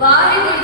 Vari